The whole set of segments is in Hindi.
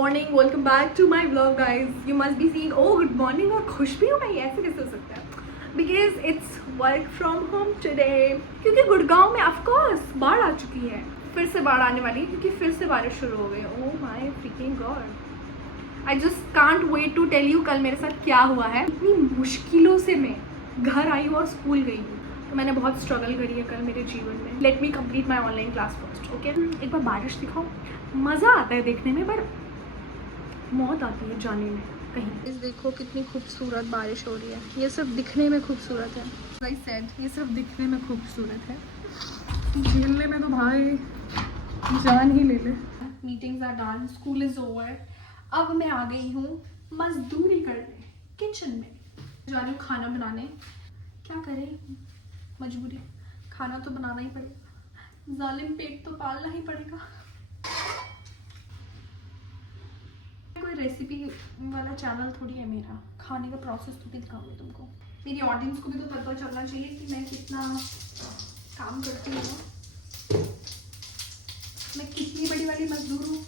morning, welcome back to my vlog guys. You must be seeing oh good morning और खुश भी हो मैं ऐसे कैसे हो सकता है because it's work from home today क्योंकि गुड़गांव में of course बाढ़ आ चुकी है, फिर से बाढ़ आने वाली है क्योंकि फिर से बारिश शुरू हो गई. Oh my freaking god, I just can't wait to tell you कल मेरे साथ क्या हुआ है. इतनी मुश्किलों से मैं घर आई हूँ और स्कूल गई हूँ, तो मैंने बहुत स्ट्रगल करी है कल मेरे जीवन में. Let me complete my online class first. Okay, एक बार बारिश दिखाओ, मज़ा आता है देखने में पर मौत आती है जाने में कहीं. इस देखो कितनी खूबसूरत बारिश हो रही है. ये सिर्फ दिखने में खूबसूरत है. लाइक सेड, ये सिर्फ दिखने में खूबसूरत है, झेलने में तो भाई जान ही ले ले. Meetings are done, school is over. अब मैं आ गई हूँ मजदूरी करने किचन में. जा रही हूँ खाना बनाने. क्या करें, मजबूरी, खाना तो बनाना ही पड़ेगा. जालिम पेट तो पालना ही पड़ेगा. कोई रेसिपी वाला चैनल थोड़ी है मेरा, खाने का प्रोसेस तो भी दिखाऊंगी तुमको. मेरी ऑडियंस को भी तो पता चलना चाहिए कि मैं कितना काम करती हूँ, मैं कितनी बड़ी वाली मजदूर हूँ.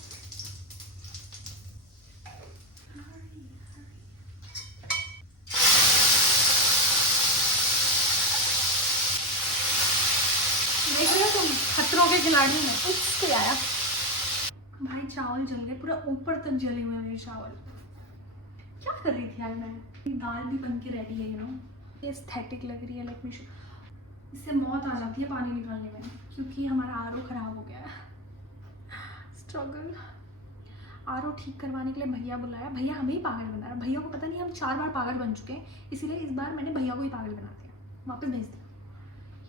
देख रहे हो तुम, खतरों के खिलाड़ी में उससे आया भाई. चावल जल गए, पूरा ऊपर तक जले हुए मेरे चावल. क्या कर रही थी यार मैं. दाल भी बन के रेडी है, यू नो. ये एस्थेटिक लग रही है. Let me show. इससे मौत आ जाती है पानी निकालने में क्योंकि हमारा आरओ खराब हो गया है. स्ट्रगल. आरओ ठीक करवाने के लिए भैया बुलाया. भैया हमें ही पागल बना रहा है. भैया को पता नहीं हम 4 बार पागल बन चुके हैं, इसीलिए इस बार मैंने भैया को ही पागल बना दिया, वापस भेज दिया.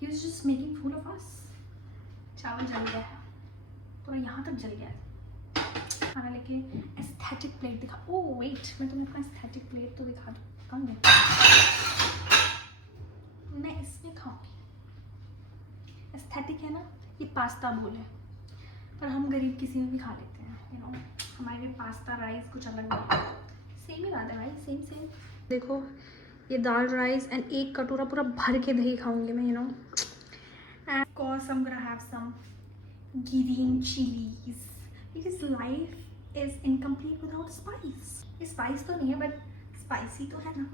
He is just making fool of us. चावल जल गया है, पूरा यहाँ तक जल गया है. खाना लेके एस्थेटिक प्लेट दिखा. ओह वेट, मैं तुम्हें अपना एस्थेटिक प्लेट तो दिखा दूँ. कम दे, मैं इसमें खाऊंगी. एस्थेटिक है ना, ये पास्ता बोल है, पर हम गरीब किसी में भी खा लेते हैं, यू नो. हमारे लिए पास्ता राइस कुछ अलग नहीं, सेम ही बात है भाई. Same same. देखो ये दाल राइस एंड एक कटोरा पूरा भर के दही खाऊंगी मैं, you know. And of course I am gonna have some green chilies because life is incomplete without spice. ये स्पाइस तो नहीं है बट स्पाइसी तो है ना.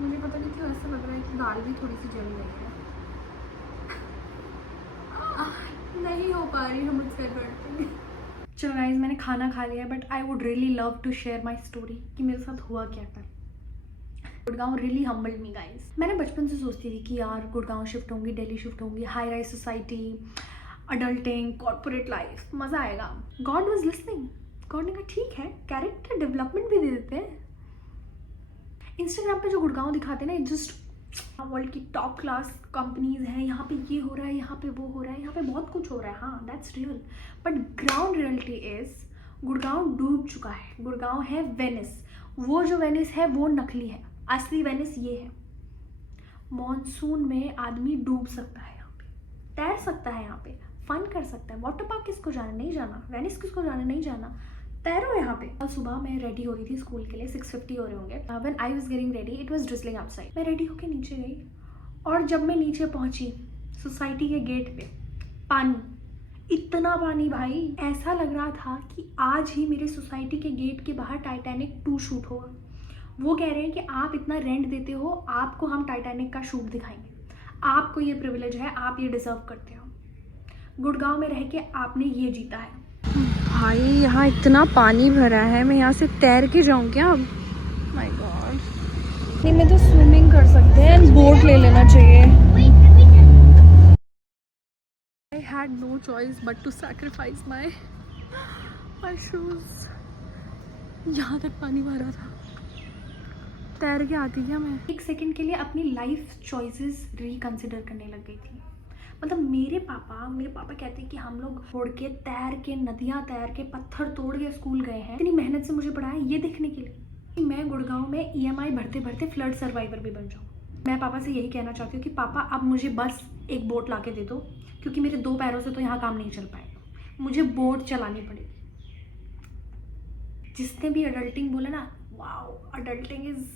मुझे पता नहीं क्यों ऐसा लग रहा है कि दाल भी थोड़ी सी जल गई है. नहीं हो पा रही है मुझसे करते. चलो गाइस, मैंने खाना खा लिया but I would really love to share my story कि मेरे साथ हुआ क्या था. Gurgaon really humbled me guys. मैंने बचपन से सोचती थी कि यार गुड़गांव शिफ्ट होंगी, दिल्ली शिफ्ट होंगी, high rise society, adulting, corporate life, मज़ा आएगा. God was listening. गॉड ने कहा ठीक है, कैरेक्टर डेवलपमेंट भी दे देते हैं. इंस्टाग्राम पे जो गुड़गांव दिखाते हैं ना, जस्ट वर्ल्ड की टॉप क्लास कंपनीज हैं, यहाँ पे ये हो रहा है, यहाँ पे वो हो रहा है, यहाँ पे बहुत कुछ हो रहा है. हाँ, that's real. But ground reality is Gurgaon डूब चुका है. गुड़गांव है वेनिस. वो जो वेनिस है वो नकली है, असली वेनिस ये है. मॉनसून में आदमी डूब सकता है यहाँ पे, तैर सकता है यहाँ पे, फन कर सकता है. वाटर पार्क किसको जाना नहीं जाना, वेनिस किसको जाना नहीं जाना, तैरो यहाँ पे. कल सुबह मैं रेडी हो रही थी स्कूल के लिए. 6:50 हो रहे होंगे. When I was getting ready it was drizzling outside. मैं रेडी होके नीचे गई और जब मैं नीचे पहुंची सोसाइटी के गेट पे, पानी, इतना पानी भाई, ऐसा लग रहा था कि आज ही मेरे सोसाइटी के गेट के बाहर टाइटैनिक 2 शूट होगा. वो कह रहे हैं कि आप इतना रेंट देते हो, आपको हम टाइटैनिक का शूट दिखाएंगे, आपको ये प्रिविलेज है, आप ये डिजर्व करते हो. गुड़गांव में रह के आपने ये जीता है. भाई यहाँ इतना पानी भरा है, मैं यहाँ से तैर के जाऊँ क्या अब. My God. नहीं, मैं तो स्विमिंग कर सकते हैं, बोट ले लेना चाहिए. I had no choice but to sacrifice my shoes. यहाँ तक पानी भरा था, तैर के आती क्या मैं. एक सेकंड के लिए अपनी लाइफ चॉइसेस रिकंसिडर करने लग गई थी. मतलब मेरे पापा कहते हैं कि हम लोग छोड़ के, तैर के, नदियाँ तैर के, पत्थर तोड़ के स्कूल गए हैं. इतनी मेहनत से मुझे पढ़ाया ये देखने के लिए कि मैं गुड़गांव में EMI भरते भरते फ्लड सर्वाइवर भी बन जाऊँ. मैं पापा से यही कहना चाहती हूँ कि पापा अब मुझे बस एक बोट ला के दे दो, क्योंकि मेरे 2 पैरों से तो यहाँ काम नहीं चल पाएगा, मुझे बोट चलानी पड़ेगी. जिसने भी अडल्टिंग बोला ना, wow adulting is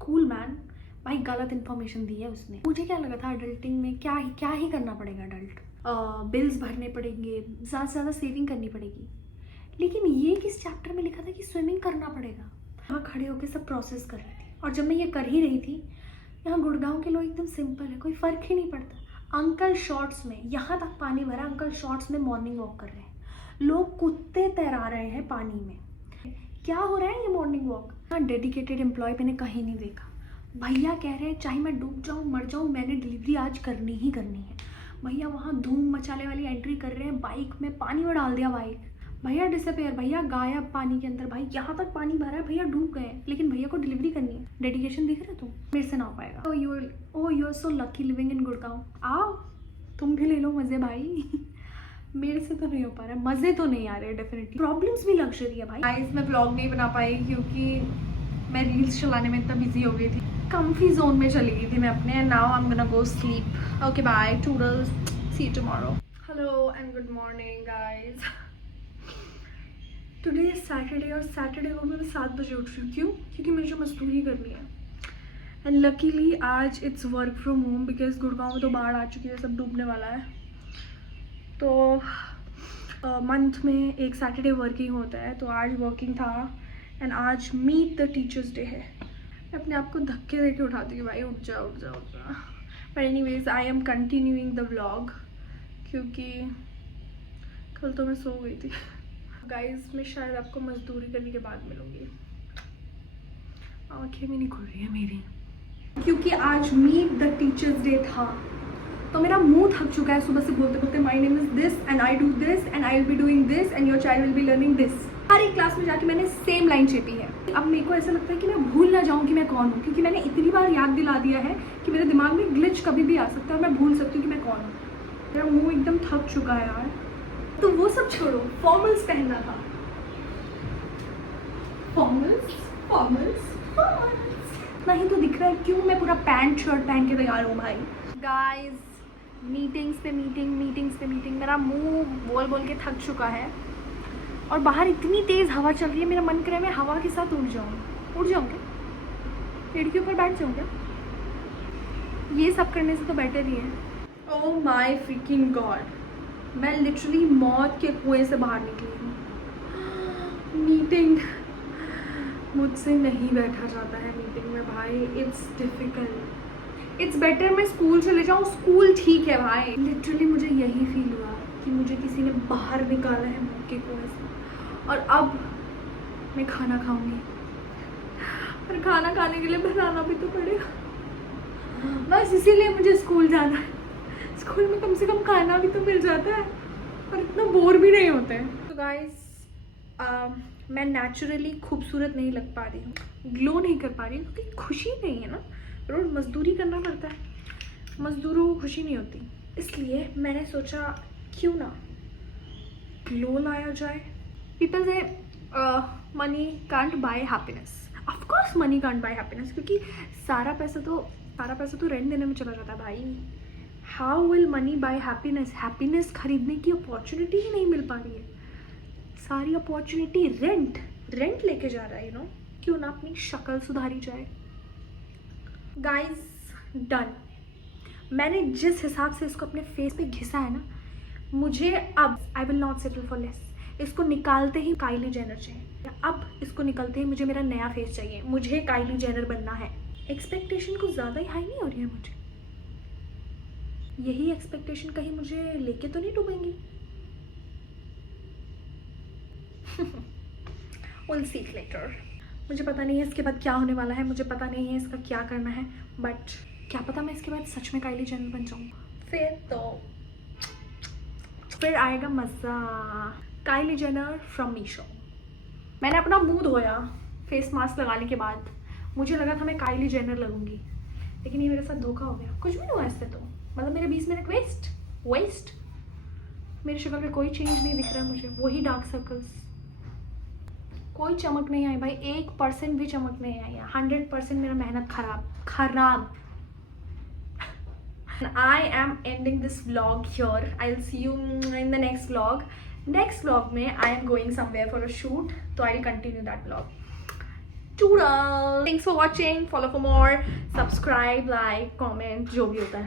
cool man. भाई गलत इन्फॉर्मेशन दी है उसने. मुझे क्या लगा था अडल्टिंग में क्या ही करना पड़ेगा. अडल्ट बिल्स भरने पड़ेंगे, ज़्यादा से ज़्यादा सेविंग करनी पड़ेगी. लेकिन ये किस चैप्टर में लिखा था कि स्विमिंग करना पड़ेगा। यहाँ खड़े होकर सब प्रोसेस कर रही थी, और जब मैं ये कर ही रही थी, यहाँ गुड़गांव के लोग एकदम सिंपल है, कोई फ़र्क ही नहीं पड़ता। अंकल शॉर्ट्स में, यहाँ तक पानी भरा, अंकल शॉर्ट्स में मॉर्निंग वॉक कर रहे हैं। लोग कुत्ते तैरा रहे हैं पानी में। क्या हो रहा है ये मॉर्निंग वॉक? हाँ, डेडिकेटेड एम्प्लॉय मैंने कहीं नहीं देखा। भैया कह रहे हैं चाहे मैं डूब जाऊँ मर जाऊँ, मैंने डिलीवरी आज करनी ही करनी है। भैया वहाँ धूम मचाने वाली एंट्री कर रहे हैं, बाइक में पानी में डाल दिया बाइक। भैया डिसअपेयर, भैया गायब पानी के अंदर। भाई यहाँ तक पानी भरा है, भैया डूब गए, लेकिन भैया को डिलीवरी करनी है। डेडिकेशन दिख रहा है तुम? मेरे से ना हो पाएगा। तो you are so lucky living in Gurgaon. आओ तुम भी ले लो मज़े भाई। मेरे से तो नहीं हो पा रहा है, मज़े तो नहीं आ रहे डेफिनेटली। प्रॉब्लम्स भी लग्जरी है भाई। गाइस मैं व्लॉग नहीं बना पाई क्योंकि मैं रील्स चलाने में इतना बिजी हो गई थी, कम्फी जोन में चली गई थी मैं अपने। Now I am gonna go sleep. Okay bye, toodles, see you tomorrow. Hello and good morning guys. Today is Saturday, और सैटरडे को मैं 7 बजे उठ रही हूँ। क्यों? क्योंकि मुझे मजदूरी करनी है। एंड लकीली आज it's work from home, because Gurgaon में तो बाढ़ आ चुकी है, सब डूबने वाला है। तो मंथ में एक सैटरडे वर्किंग होता है, तो आज वर्किंग था। एंड आज मीट द टीचर्स डे है। मैं अपने आप को धक्के दे के उठाती हूँ, भाई उठ जा उठ जा उठ जा। But anyways I am continuing the vlog, क्योंकि कल तो मैं सो गई थी। गाइस मैं शायद आपको मजदूरी करने के बाद मिलूंगी। आँखें भी नहीं खुल रही है मेरी, क्योंकि आज मीट द टीचर्स डे था। तो मेरा मुंह थक चुका है सुबह से बोलते बोलते, my name is this and I do this and I will be doing this and your child will be learning this. हर एक क्लास में जाके मैंने सेम लाइन चेपी है। अब मेरे को ऐसा लगता है कि मैं भूल ना जाऊँ कि मैं कौन हूँ, क्योंकि मैंने इतनी बार याद दिला दिया है कि मेरे दिमाग में ग्लिच कभी भी आ सकता है और मैं भूल सकती हूँ कि मैं कौन हूँ। मेरा मुँह एकदम थक चुका है यार। तो वो सब छोड़ो, फॉर्मल्स पहनना था। फॉर्मल्स फॉर्मल्स फॉर्मल्स नहीं तो दिख रहा है क्यों मैं पूरा पैंट शर्ट पहन के तैयार हूँ भाई। गाइस मीटिंग्स पे मीटिंग, मेरा मुंह बोल बोल के थक चुका है, और बाहर इतनी तेज़ हवा चल रही है, मेरा मन करे मैं हवा के साथ उड़ जाऊँ क्या? पेड़ के ऊपर बैठ जाऊँ क्या? ये सब करने से तो बेटर ही है। ओह माय फ्रीकिंग गॉड, मैं लिटरली मौत के कुएं से बाहर निकली हूँ। मीटिंग मुझसे नहीं बैठा जाता है मीटिंग में भाई, इट्स डिफ़िकल्ट। इट्स बेटर मैं स्कूल चले जाऊँ, स्कूल ठीक है भाई। लिटरली मुझे यही फील हुआ कि मुझे किसी ने बाहर निकाला है मौत के कुएं से, और अब मैं खाना खाऊंगी। पर खाना खाने के लिए बनाना भी तो पड़ेगा, बस इसीलिए मुझे स्कूल जाना है। स्कूल में कम से कम खाना भी तो मिल जाता है और इतना बोर भी नहीं होते हैं। तो गाइस मैं नेचुरली खूबसूरत नहीं लग पा रही हूँ, ग्लो नहीं कर पा रही हूँ, क्योंकि खुशी नहीं है ना। रोज़ मजदूरी करना पड़ता है, मजदूरों को खुशी नहीं होती। इसलिए मैंने सोचा क्यों ना ग्लो लाया जाए। पीपल से money can't buy happiness. Of course money can't buy happiness, क्योंकि सारा पैसा तो रेंट देने में चला जाता है भाई। How will money by happiness? Happiness खरीदने की अपॉर्चुनिटी ही नहीं मिल पा रही है। सारी अपॉर्चुनिटी रेंट लेके जा रहा है, यू नो। क्यों ना अपनी शक्ल सुधारी जाए। Guys done. मैंने जिस हिसाब से इसको अपने फेस पे घिसा है ना, मुझे अब I will not settle for less. इसको निकालते ही काइली जेनर चाहिए। अब इसको निकलते ही मुझे मेरा नया फेस चाहिए। मुझे काइली जेनर बनना है। एक्सपेक्टेशन कुछ ज़्यादा ही हाई नहीं हो रही है मुझे? यही एक्सपेक्टेशन कहीं मुझे लेके तो नहीं डूबेंगी? We'll see later. मुझे पता नहीं है इसके बाद क्या होने वाला है, मुझे पता नहीं है इसका क्या करना है, बट क्या पता मैं इसके बाद सच में काइली जेनर बन जाऊँ। फिर आएगा मज़ा। Kylie Jenner from Meesho. मैंने अपना मुंह धोया फेस मास्क लगाने के बाद, मुझे लगा था मैं काइली जेनर लगूंगी, लेकिन ये मेरे साथ धोखा हो गया। कुछ भी नहीं हुआ इससे, तो मतलब मेरे 20 मिनट वेस्ट। मेरी शक्ल पे कोई चेंज नहीं दिख रहा है मुझे, वही डार्क सर्कल्स, कोई चमक नहीं आई भाई। 1% भी चमक नहीं आई। 100% मेरा मेहनत खराब। I am ending this vlog here. I'll see you in the next vlog. Next vlog में I am going somewhere for a shoot, so I'll continue that vlog. Toodles! Thanks for watching. Follow for more. Subscribe, like, comment, जो भी होता है।